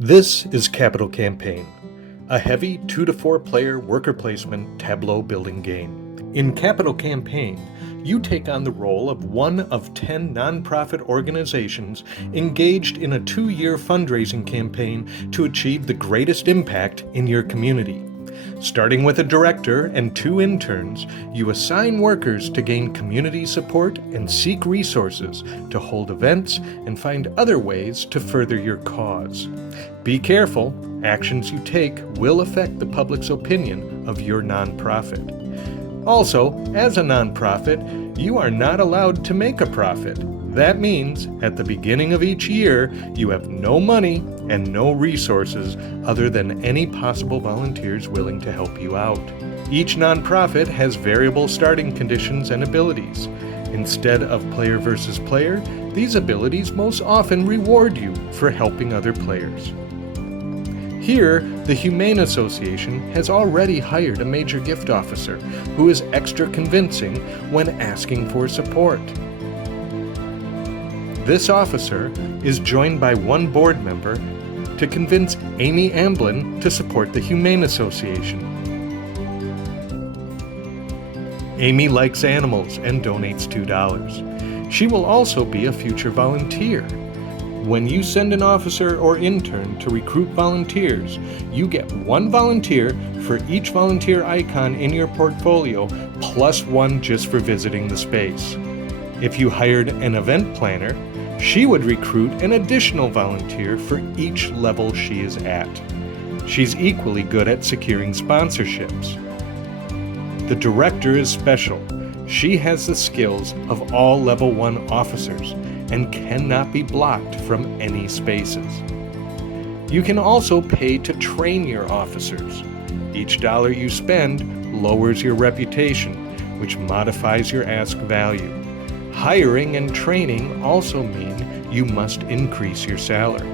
This is Capital Campaign, a heavy 2 to 4 player worker placement tableau building game. In Capital Campaign, you take on the role of one of 10 nonprofit organizations engaged in a 2-year fundraising campaign to achieve the greatest impact in your community. Starting with a director and 2 interns, you assign workers to gain community support and seek resources to hold events and find other ways to further your cause. Be careful, actions you take will affect the public's opinion of your nonprofit. Also, as a nonprofit, you are not allowed to make a profit. That means, at the beginning of each year, you have no money and no resources other than any possible volunteers willing to help you out. Each nonprofit has variable starting conditions and abilities. Instead of player versus player, these abilities most often reward you for helping other players. Here, the Humane Association has already hired a major gift officer who is extra convincing when asking for support. This officer is joined by one board member to convince Amy Amblin to support the Humane Association. Amy likes animals and donates $2. She will also be a future volunteer. When you send an officer or intern to recruit volunteers, you get 1 volunteer for each volunteer icon in your portfolio, plus 1 just for visiting the space. If you hired an event planner, she would recruit an additional volunteer for each level she is at. She's equally good at securing sponsorships. The director is special. She has the skills of all Level 1 officers and cannot be blocked from any spaces. You can also pay to train your officers. Each dollar you spend lowers your reputation, which modifies your ask value. Hiring and training also mean you must increase your salary.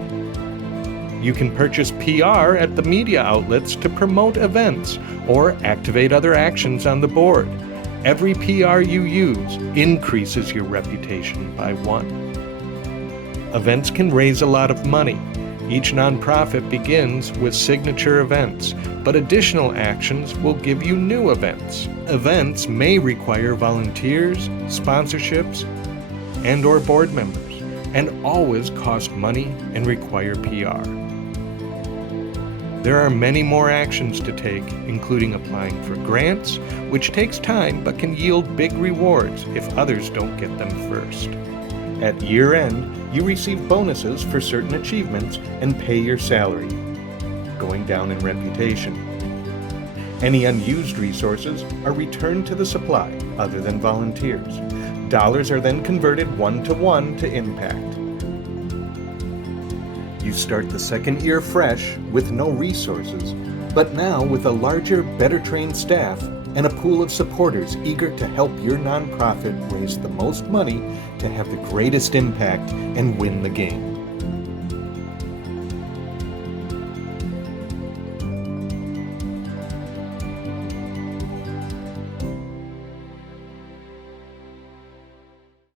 You can purchase PR at the media outlets to promote events or activate other actions on the board. Every PR you use increases your reputation by 1. Events can raise a lot of money. Each nonprofit begins with signature events, but additional actions will give you new events. Events may require volunteers, sponsorships, and/or board members, and always cost money and require PR. There are many more actions to take, including applying for grants, which takes time but can yield big rewards if others don't get them first. At year end, you receive bonuses for certain achievements and pay your salary, going down in reputation. Any unused resources are returned to the supply, other than volunteers. Dollars are then converted 1-to-1 to impact. You start the second year fresh with no resources, but now with a larger, better trained staff and a pool of supporters eager to help your nonprofit raise the most money to have the greatest impact and win the game.